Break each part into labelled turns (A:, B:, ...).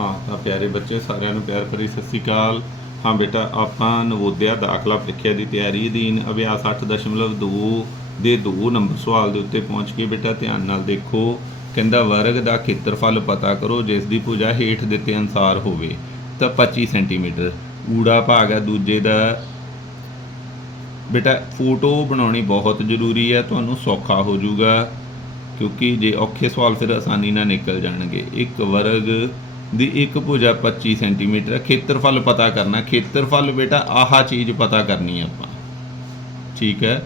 A: ਹਾਂ, ਤਾਂ ਪਿਆਰੇ ਬੱਚੇ, ਸਾਰਿਆਂ ਨੂੰ ਪਿਆਰ ਭਰੀ ਸਤਿ ਸ਼੍ਰੀ ਅਕਾਲ। ਹਾਂ ਬੇਟਾ, ਆਪਾਂ ਨਵੋਦਿਆ ਦਾਖਲਾ ਪ੍ਰੀਖਿਆ ਦੀ ਤਿਆਰੀ ਅਧੀਨ ਅਭਿਆਸ 8.2 ਦੇ 2 ਨੰਬਰ ਸਵਾਲ ਦੇ ਉੱਤੇ ਪਹੁੰਚ ਕੇ ਬੇਟਾ, ਧਿਆਨ ਨਾਲ ਦੇਖੋ। ਕਹਿੰਦਾ, ਵਰਗ ਦਾ ਖੇਤਰਫਲ ਪਤਾ ਕਰੋ, ਜਿਸ ਦੀ ਭੁਜਾ ਹੇਠ ਦਿੱਤੇ ਅਨੁਸਾਰ ਹੋਵੇ। ਤਾਂ 25 ਸੈਂਟੀਮੀਟਰ। ਊੜਾ ਭਾਗ ਹੈ ਦੂਜੇ ਦਾ। ਬੇਟਾ, ਫੋਟੋ ਬਣਾਉਣੀ ਬਹੁਤ ਜ਼ਰੂਰੀ ਹੈ ਤੁਹਾਨੂੰ ਸੌਖਾ ਹੋ ਜਾਊਗਾ, ਕਿਉਂਕਿ ਜੇ ਔਖੇ ਸਵਾਲ ਫਿਰ ਆਸਾਨੀ ਨਾਲ ਨਿਕਲ ਜਾਣਗੇ। ਇੱਕ ਵਰਗ ਦੀ ਇੱਕ ਭੁਜਾ 25 ਸੈਂਟੀਮੀਟਰ ਖੇਤਰਫਲ ਪਤਾ ਕਰਨਾ। ਖੇਤਰਫਲ ਬੇਟਾ, ਆਹਾ ਚੀਜ਼ ਪਤਾ ਕਰਨੀ ਆਪਾਂ। ਠੀਕ ਹੈ?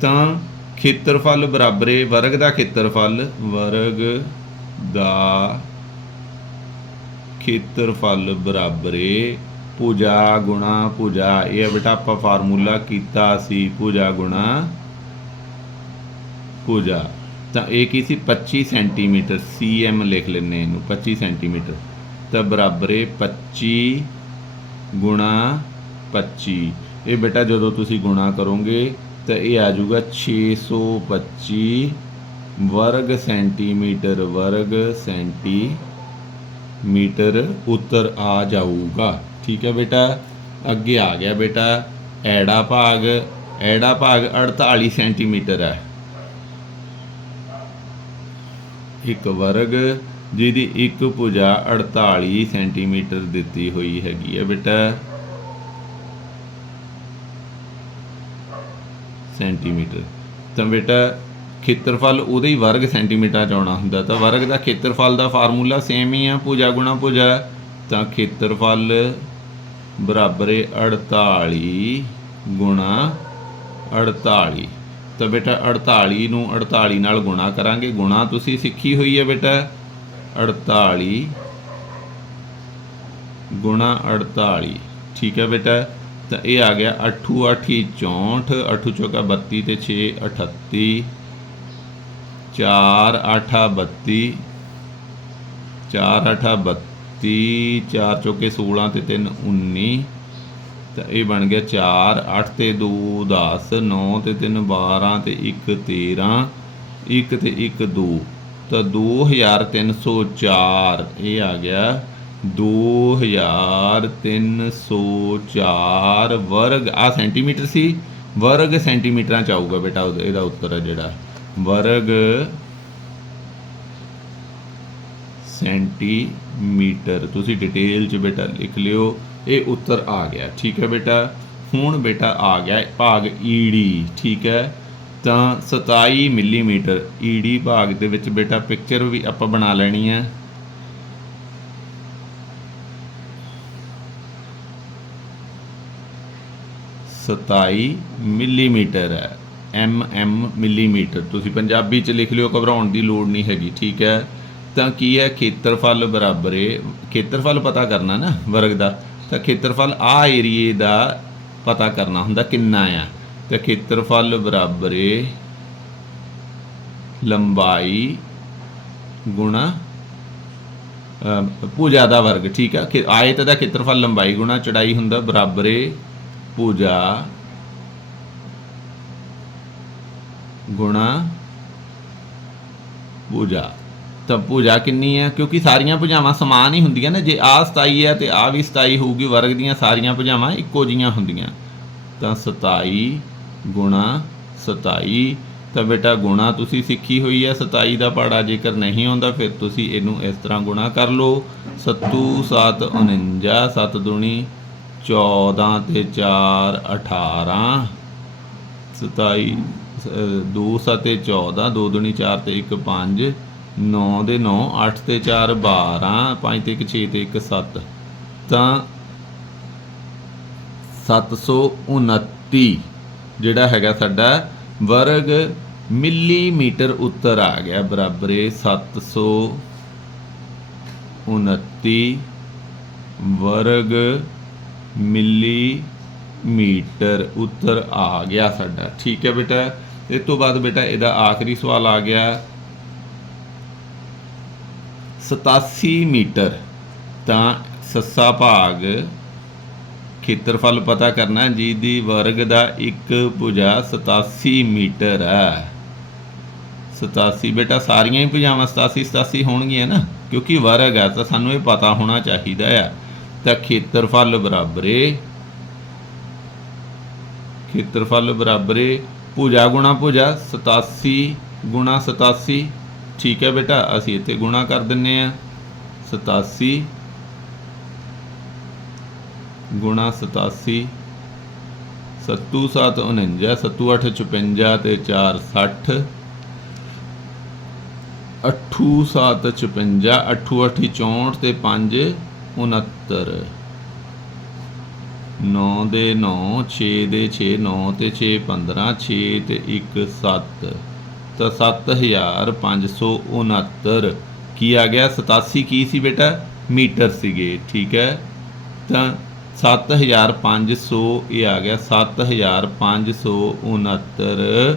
A: ਤਾਂ ਖੇਤਰਫਲ ਬਰਾਬਰੇ ਵਰਗ ਦਾ ਖੇਤਰਫਲ, ਵਰਗ ਦਾ ਖੇਤਰਫਲ ਬਰਾਬਰੇ ਹੈ ਭੁਜਾ ਗੁਣਾ, ਭੁਜਾ, ਇਹ ਬੇਟਾ, ਆਪਾਂ ਫਾਰਮੂਲਾ ਕੀਤਾ ਸੀ, ਭੁਜਾ ਗੁਣਾ, ਭੁਜਾ। ਤਾਂ ਇਹ ਕੀ ਸੀ? 25 ਸੈਂਟੀਮੀਟਰ। ਸੀਐਮ ਲਿਖ ਲੈਣੇ ਇਹਨੂੰ 25 ਸੈਂਟੀਮੀਟਰ। ਤਾਂ ਬਰਾਬਰ ਹੈ 25 ਗੁਣਾ 25 ਇਹ ਬੇਟਾ ਜਦੋਂ ਤੁਸੀਂ ਗੁਣਾ ਕਰੋਗੇ ਤਾਂ ਇਹ ਆ ਜਾਊਗਾ 625 ਵਰਗ ਸੈਂਟੀਮੀਟਰ ਵਰਗ ਸੈਂਟੀਮੀਟਰ ਉੱਤਰ ਆ ਜਾਊਗਾ। ਠੀਕ ਹੈ ਬੇਟਾ? ਅੱਗੇ ਆ ਗਿਆ ਬੇਟਾ। ਐੜਾ ਭਾਗ ਐੜਾ ਭਾਗ 48 ਸੈਂਟੀਮੀਟਰ ਹੈ। ਇੱਕ ਵਰਗ ਜਿਹਦੀ ਇੱਕ ਭੁਜਾ 48 ਸੈਂਟੀਮੀਟਰ ਦਿੱਤੀ ਹੋਈ ਹੈਗੀ ਹੈ ਬੇਟਾ। ਸੈਂਟੀਮੀਟਰ। ਤਾਂ ਬੇਟਾ, ਖੇਤਰਫਲ ਉਹਦੇ ਹੀ ਵਰਗ ਸੈਂਟੀਮੀਟਰਾਂ ਚ ਆਉਣਾ ਹੁੰਦਾ। ਤਾਂ ਵਰਗ ਦਾ ਖੇਤਰਫਲ ਦਾ ਫਾਰਮੂਲਾ ਸੇਮ ਹੀ ਆ, ਭੁਜਾ ਗੁਣਾ ਭੁਜਾ। ਤਾਂ ਖੇਤਰਫਲ ਬਰਾਬਰ ਹੈ 48 ਗੁਣਾ 48 ਤਾਂ ਬੇਟਾ 48 ਨੂੰ 48 ਨਾਲ ਗੁਣਾ ਕਰਾਂਗੇ। ਗੁਣਾ ਤੁਸੀਂ ਸਿੱਖੀ ਹੋਈ ਹੈ ਬੇਟਾ? 48 ਗੁਣਾ 48 ਠੀਕ ਹੈ ਬੇਟਾ? ਤਾਂ ਇਹ ਆ ਗਿਆ 8 8 64 8 ਚੌਕਾ 32 ਤੇ 6 38 4 8 32 4 8 32 4 ਚੌਕੇ 16 ਤੇ 3 19 ਤਾਂ ਇਹ ਬਣ ਗਿਆ 4 8 ਤੇ 2 10 9 ਤੇ 3 12 ਤੇ 1 13 1 ਤੇ 1 2 ਤਾਂ 2304 ਇਹ ਆ ਗਿਆ। 2304 ਵਰਗ ਆ ਸੈਂਟੀਮੀਟਰ ਸੀ। ਵਰਗ ਸੈਂਟੀਮੀਟਰਾਂ ਚ ਆਊਗਾ ਬੇਟਾ ਉਹਦਾ- ਇਹਦਾ ਉੱਤਰ ਹੈ ਜਿਹੜਾ। ਵਰਗ ਸੈਂਟੀਮੀਟਰ। ਤੁਸੀਂ ਡਿਟੇਲ ਚ ਬੇਟਾ ਲਿਖ ਲਿਓ। ਇਹ ਉੱਤਰ ਆ ਗਿਆ। ਠੀਕ ਹੈ ਬੇਟਾ? ਹੁਣ ਬੇਟਾ ਆ ਗਿਆ ਭਾਗ ਈਡੀ ਠੀਕ ਹੈ? ਤਾਂ 27 ਮਿਲੀਮੀਟਰ। ਈਡੀ ਭਾਗ ਦੇ ਵਿੱਚ ਬੇਟਾ ਪਿਕਚਰ ਵੀ ਆਪਾਂ ਬਣਾ ਲੈਣੀ ਹੈ। ਸਤਾਈ ਮਿਲੀਮੀਟਰ ਹੈ। M M millimetre. ਤੁਸੀਂ ਪੰਜਾਬੀ ਚ ਲਿਖ ਲਿਓ, ਘਬਰਾਉਣ ਦੀ ਲੋੜ ਨਹੀਂ ਹੈਗੀ। ਠੀਕ ਹੈ? ਤਾਂ ਕੀ ਹੈ? ਖੇਤਰਫਲ ਬਰਾਬਰ ਹੈ ਖੇਤਰਫਲ ਪਤਾ ਕਰਨਾ ਨਾ ਵਰਗ ਦਾ। ਤਾਂ ਖੇਤਰਫਲ ਆ ਏਰੀਏ ਦਾ ਪਤਾ ਕਰਨਾ ਹੁੰਦਾ ਕਿੰਨਾ ਆ। ਤਾਂ ਖੇਤਰਫਲ ਬਰਾਬਰ ਹੈ ਲੰਬਾਈ ਗੁਣਾ ਪੂਜਾ ਦਾ ਵਰਗ, ਠੀਕ ਹੈ ਕਿ ਆਇਤ ਦਾ ਖੇਤਰਫਲ ਲੰਬਾਈ ਗੁਣਾ ਚੜਾਈ ਹੁੰਦਾ, ਬਰਾਬਰ ਹੈ ਭੁਜਾ ਗੁਣਾ ਪੂਜਾ ਤਾਂ ਭੁਜਾ ਕਿੰਨੀ ਹੈ? ਕਿਉਂਕਿ ਸਾਰੀਆਂ ਭੁਜਾਵਾਂ ਸਮਾਨ ਹੀ ਹੁੰਦੀਆਂ ਨੇ। ਜੇ ਆ 27 ਹੈ ਤੇ ਆ ਵੀ 27 ਹੋਊਗੀ, ਵਰਗ ਦੀਆਂ ਸਾਰੀਆਂ ਭੁਜਾਵਾਂ ਇੱਕੋ ਜੀਆਂ ਹੁੰਦੀਆਂ। ਤਾਂ 27 ਗੁਣਾ 27 ਤਾਂ ਬੇਟਾ ਗੁਣਾ ਤੁਸੀਂ ਸਿੱਖੀ ਹੋਈ ਹੈ। 27 ਦਾ ਪਹਾੜਾ ਜੇਕਰ ਨਹੀਂ ਆਉਂਦਾ, ਫਿਰ ਤੁਸੀਂ ਇਹਨੂੰ ਇਸ ਤਰ੍ਹਾਂ ਗੁਣਾ ਕਰ ਲਓ। 7 7 49 7 ਦੁਣੀ 14 ਤੇ 4 18 27 2 7 14 2 ਦੁਣੀ 4 ਤੇ 1 5 9 ਦੇ 9 8 ਤੇ 4 12 5 ਤੇ 1 6 ਤੇ 1 7 ਤਾਂ 729 ਜਿਹੜਾ ਹੈਗਾ ਸਾਡਾ ਵਰਗ ਮਿਲੀਮੀਟਰ ਉੱਤਰ ਆ ਗਿਆ ਬਰਾਬਰ। ਹੈ 729 ਵਰਗ ਮਿਲੀਮੀਟਰ ਉੱਤਰ ਆ ਗਿਆ ਸਾਡਾ। ਠੀਕ ਹੈ ਬੇਟਾ। ਇਸ ਤੋਂ ਬਾਅਦ ਬੇਟਾ ਇਹਦਾ ਆਖਰੀ ਸਵਾਲ ਆ ਗਿਆ। 87 ਮੀਟਰ, ਤਾਂ ਸੱਸਾ ਭਾਗ ਖੇਤਰਫਲ ਪਤਾ ਕਰਨਾ ਜਿਹਦੀ ਵਰਗ ਦਾ ਇੱਕ ਭੁਜਾ 87 ਮੀਟਰ ਹੈ। 87 ਬੇਟਾ ਸਾਰੀਆਂ ਹੀ ਭੁਜਾਵਾਂ 87 87 ਹੋਣਗੀਆਂ ਨਾ, ਕਿਉਂਕਿ ਵਰਗ ਹੈ, ਤਾਂ ਸਾਨੂੰ ਇਹ ਪਤਾ ਹੋਣਾ ਚਾਹੀਦਾ ਆ। ਤਾਂ ਖੇਤਰਫਲ ਬਰਾਬਰੇ ਖੇਤਰਫਲ ਬਰਾਬਰੇ, ਭੁਜਾ ਗੁਣਾ ਭੁਜਾ 87 ਗੁਣਾ 87 ਠੀਕ ਹੈ ਬੇਟਾ, ਅਸੀਂ ਇੱਥੇ ਗੁਣਾ ਕਰ ਦਿੰਨੇ ਆ। 87 ਗੁਣਾ 87 ਸੱਤੂ 7 49 ਸੱਤੂ 8 56 ਤੇ 4 60 ਅੱਠੂ 7 56 ਅੱਠੂ 8 64 ਤੇ 5 69 9 ਦੇ 9 6 ਦੇ 6 9 ਤੇ 6 15 6 ਤੇ 1 7 ਤਾਂ 7569 ਕੀ ਆ ਗਿਆ? 87 ਕੀ ਸੀ ਬੇਟਾ? ਮੀਟਰ ਸੀਗੇ, ਠੀਕ ਹੈ? ਤਾਂ 7500 ਇਹ ਆ ਗਿਆ 7569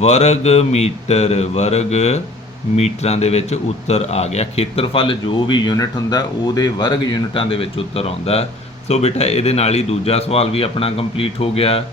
A: ਵਰਗ ਮੀਟਰ, ਵਰਗ ਮੀਟਰਾਂ ਦੇ ਵਿੱਚ ਉੱਤਰ ਆ ਗਿਆ। ਖੇਤਰਫਲ ਜੋ ਵੀ ਯੂਨਿਟ ਹੁੰਦਾ, ਉਹਦੇ ਵਰਗ ਯੂਨਿਟਾਂ ਦੇ ਵਿੱਚ ਉੱਤਰ ਆਉਂਦਾ। ਸੋ ਬੇਟਾ, ਇਹਦੇ ਨਾਲ ਹੀ ਦੂਜਾ ਸਵਾਲ ਵੀ ਆਪਣਾ ਕੰਪਲੀਟ ਹੋ ਗਿਆ।